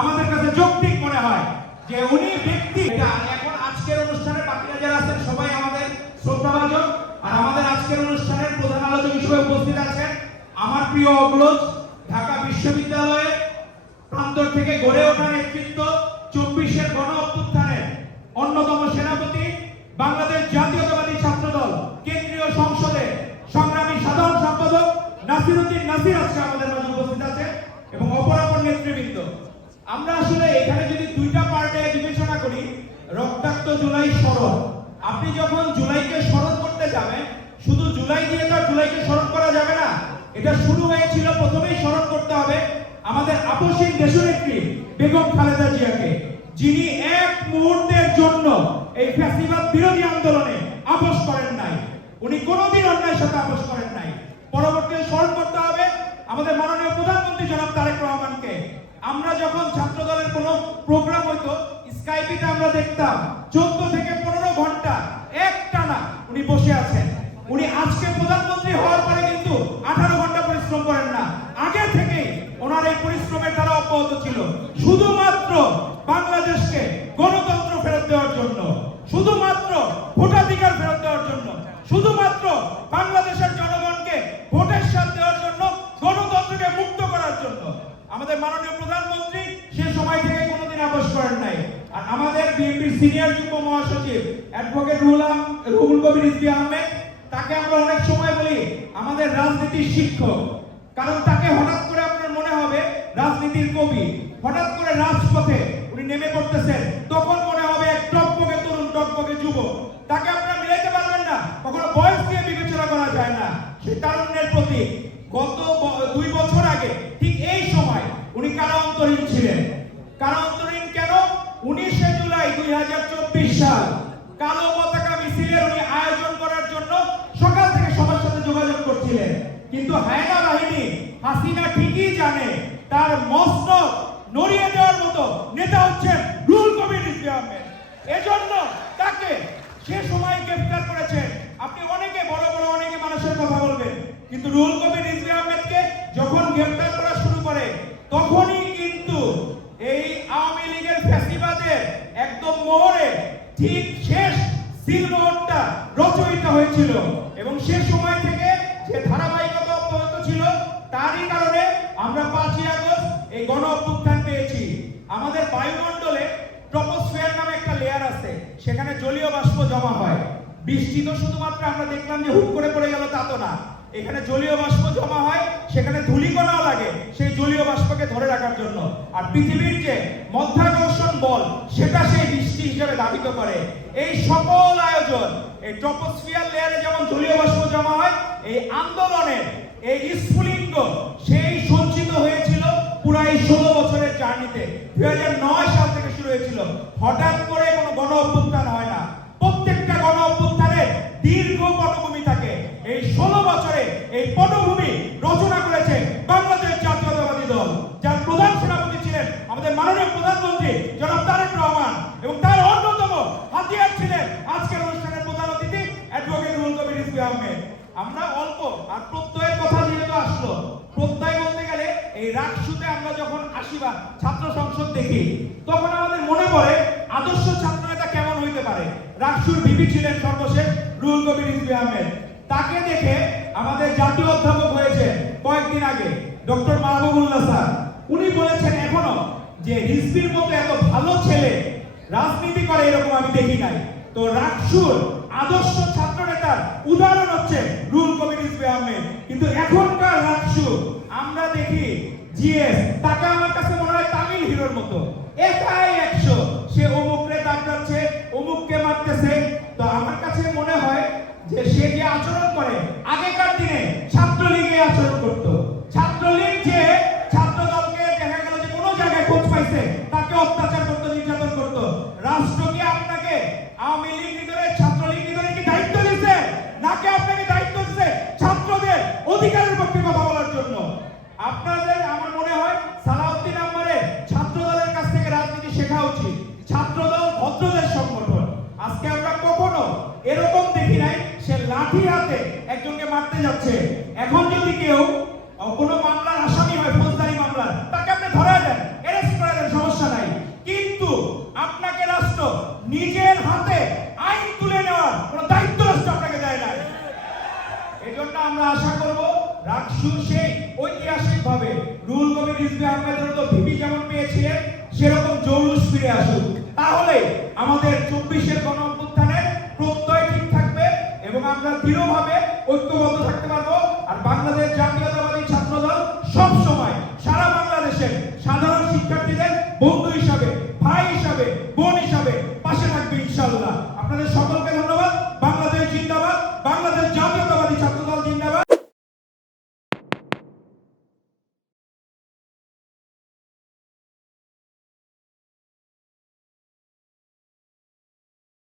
আমাদের কাছে যৌক্তিক মনে হয় যে উনি ব্যক্তি। এখন আজকের অনুষ্ঠানে বাকিরা যারা আছেন সবাই আমাদের শ্রদ্ধাভাজন, আর আমাদের আজকের অনুষ্ঠানের প্রধান আলোচক হিসেবে উপস্থিত আছেন আমার প্রিয় অগ্রজ, ঢাকা বিশ্ববিদ্যালয়ে প্রান্তর থেকে গড়ে ওঠা নেতৃত্ব, 24-এর গণ অভ্যুত্থানের অন্যতম সেনাপতি, বাংলাদেশ জাতীয়তাবাদী ছাত্রদল কেন্দ্রীয় সংসদে সংগ্রামী সাধারণ সম্পাদক নাসিরউদ্দিন নাসির আজকে আমাদের মাঝে উপস্থিত আছে, এবং অপরাপর নেতৃবৃন্দ। আমরা আসলে এখানে যদি দুইটা পার্টে বিবেচনা করি, রক্তাক্ত জুলাই স্মরণ, আপনি যখন জুলাইকে স্মরণ করতে যাবেন, শুধু জুলাই দিয়ে তো জুলাইকে স্মরণ করা যাবে না। এটা শুরু হয়েছিল, প্রথমেই স্মরণ করতে হবে আমাদের আপসহীন দেশনেত্রী বেগম খালেদা জিয়াকে, যিনি এক মুহূর্তের জন্য এই ফ্যাসিবাদ বিরোধী আন্দোলনে আপোষ করেন নাই। উনি কোনোদিন অন্যায়ের সাথে আপোষ করেন নাই। পরবর্তীতে স্মরণ করতে হবে আমাদের মাননীয় প্রধানমন্ত্রী জনাব তারেক রহমানকে। আমরা যখন ছাত্র দলের কোনো প্রোগ্রাম হইতো, স্কাইপিতে আমরা দেখতাম 14 থেকে 15 ঘন্টা একটানা উনি বসে আছেন। উনি আজকে প্রধানমন্ত্রী হওয়ার পরে কিন্তু 18 ঘন্টা পরিশ্রম করেন না, আগে থেকেই ওনার এই পরিশ্রমের দ্বারা অব্যাহত ছিল, শুধুমাত্র বাংলাদেশকে গণতন্ত্র ফেরত দেওয়ার জন্য, শুধুমাত্র ভোটাধিকার ফেরত দেওয়ার জন্য, শুধুমাত্র বাংলাদেশের জনগণকে ভোটের স্বাদ দেওয়ার জন্য, গণতন্ত্রকে মুক্ত করার জন্য। আমাদের মাননীয় প্রধানমন্ত্রী সে সময় থেকে কোনোদিন আপোষ করেন নাই। আর আমাদের বিএনপির সিনিয়র যুগ্ম মহাসচিব অ্যাডভোকেট রুহুল কবির রিজভী আহমেদ, তাকে আমরা অনেক সময় বলি আমাদের রাজনীতির শিক্ষক, কারণ তাকে হঠাৎ করে আপনার মনে হবে রাজনীতির কবি। হঠাৎ করে রাজপথে উনি নেমে পড়তেছেন, তখন মনে হবে এক টকবকে তরুণ, টকবকে যুবক। তাকে আপনারা মিলাইতে পারবেন না, কখনো বয়স দিয়ে বিবেচনা করা যায় না। সেই তারুণ্যের প্রতি গত 2 বছর আগে ঠিক এই সময় উনি কারা অন্তরীণ ছিলেন। কারা অন্তরীণ কেন? 19 জুলাই 2024 সাল কালো পতাকা মিছিলের উনি আয়োজন করার জন্য সকাল থেকে সবার সাথে যোগাযোগ করছিলেন, কিন্তু হায়না বাহিনী হাসিনা ঠিকই জানে তার মস্তক নড়িয়ে দেওয়ার মতো নেতা হচ্ছেন রুহুল কবির রিজভী আহমেদ। এজন্য তাকে সে সময় গ্রেফতার করেছেন। আপনি অনেকে বড় বড় অনেকে মানুষের কথা বলবেন, কিন্তু রুহুল কবির রিজভী আহমেদকে যখন গ্রেফতার করা শুরু করে, তখনই কিন্তু এই আওয়ামী লীগের ফ্যাসিবাদের একদম মোহরে ঠিক শেষ সিলমোহরটা রচয়িত হয়েছিল, এবং সে সময় থেকে যে ধারাবাহিকতা অব্যাহত ছিল, তারই কারণে আমরা 5ই আগস্ট এই গণ অভ্যুত্থান পেয়েছি। আমাদের বায়ুমণ্ডলে ট্রপোস্ফিয়ার নামে একটা লেয়ার আছে, সেখানে জলীয় বাষ্প জমা হয়। বৃষ্টি তো শুধুমাত্র আমরা দেখলাম যে হুট করে পড়ে গেল, তা তো না। এখানে জলীয় বাষ্প জমা হয়, সেখানে ধূলিকণাও লাগে সেই জলীয় বাষ্পকে ধরে রাখার জন্য। আর পৃথিবীর যে মাধ্যাকর্ষণ বল, সেটা সেই বৃষ্টি হিসেবে ধাবিত করে। এই সকল আয়োজন, এই ট্রপোস্ফিয়ার লেয়ারে যেমন জলীয় বাষ্প জমা হয়, এই আন্দোলনের এই স্ফুলিঙ্গ সেই সঞ্চিত হয়েছিল পুরো এই 16 বছরের জার্নিতে। 2009 সাল থেকে শুরু হয়েছিল। হঠাৎ করে কোনো গণ অভ্যুত্থান হয় না, প্রত্যেকটা গণ অভ্যুত্থানের দীর্ঘ পটভূমি থাকে। এই 16 বছরে এই পটভূমি রচনা করেছে বাংলাদেশ জাতীয়তাবাদী দল, যার প্রধান সেনাপতি ছিলেন আমাদের মাননীয় প্রধানমন্ত্রী জনাব তারেক রহমান, এবং তার অন্যতম হাতিয়ার ছিলেন আজকের অনুষ্ঠানের প্রধান অতিথি অ্যাডভোকেট রুহুল কবির রিজভী আহমেদ। আমরা অল্প আর প্রত্যয়ের কথা যেহেতু আসলো, প্রত্যয় বলতে গেলে এই রাকসুতে আমরা যখন আসিবা ছাত্র সংসদ দেখি, তখন আমাদের মনে পড়ে আদর্শ ছাত্র নেতা কেমন হইতে পারে। রাকসুর ভিপি ছিলেন সর্বশেষ রুহুল কবির রিজভী আহমেদ। তাকে দেখে আমাদের জাতীয় অধ্যাপক হয়েছে কয়েকদিন আগে ডক্টর মাহবুবুল্লাহ স্যার, উনি বলেছেন এখনো যে রিজভীর মতো এত ভালো ছেলে রাজনীতি করে এরকম আমি দেখি নাই। তো রাকসুর আদর্শ ছাত্র নেতার উদাহরণ হচ্ছে রুহুল কবির রিজভী আহমেদ। কিন্তু এখনকার রাকসু আমরা দেখি জিএস, তাকে আমার কাছে মনে হয় তামিল হিরোর মতো, একাই 100, সে অমুকরে দাবড়াচ্ছে, অমুককে মারতেছে। তো আমার কাছে মনে হয় যে সে যে আচরণ করে, আগেকার দিনে ছাত্রলীগে আচরণ করতো। ছাত্রলীগ যে ছাত্র দলকে দেখা গেল যে কোনো জায়গায় খোঁজ পাইছে, তাকে অত্যাচার করতো, নির্যাতন করতো। রাষ্ট্র কি আপনাকে আওয়ামী লীগ লিডারের, ছাত্রলীগ লিডারের কি দায়িত্ব দিচ্ছে, নাকি আপনাকে দায়িত্ব দিচ্ছে ছাত্রদের অধিকারের পক্ষে কথা বলার জন্য? আপনাদের আমার মনে হয় সালাউদ্দিন আহমেদের ছাত্র দলের কাছ থেকে রাজনীতি শেখা উচিত। ছাত্র দল ভদ্রদের সংগঠন। আজকে আমরা কখনো এরকম দেখি নাই সে লাঠি হাতে একজনকে মারতে যাচ্ছে। এখন যদি কেউ কোনো মামলার আসামি হয়, ফৌজদারি মামলার, তাকে আপনি ধরে দেন, অ্যারেস্ট করে দেন, সমস্যা ভাবে রুহুল কবির রিজভী আহমেদের মতো ভিপি যেমন পেয়েছিলেন সেরকম জৌলুস ফিরে আসুক, তাহলে আমাদের 24-এর গণ অভ্যুত্থানের প্রত্যয় ঠিক থাকবে এবং আমরা দৃঢ়ভাবে ঐক্যবদ্ধ থাকতে পারবো। আর বাংলাদেশ জাতীয়তাবাদী ছাত্রদল সব সময় সারা বাংলাদেশের সাধারণ শিক্ষার্থীদের বন্ধু হিসাবে, ভাই হিসাবে, বোন হিসাবে পাশে থাকবে ইনশাআল্লাহ। আপনাদের সকলকে ধন্যবাদ। বাংলাদেশ জিন্দাবাদ, বাংলাদেশ জাতীয়তাবাদী ছাত্র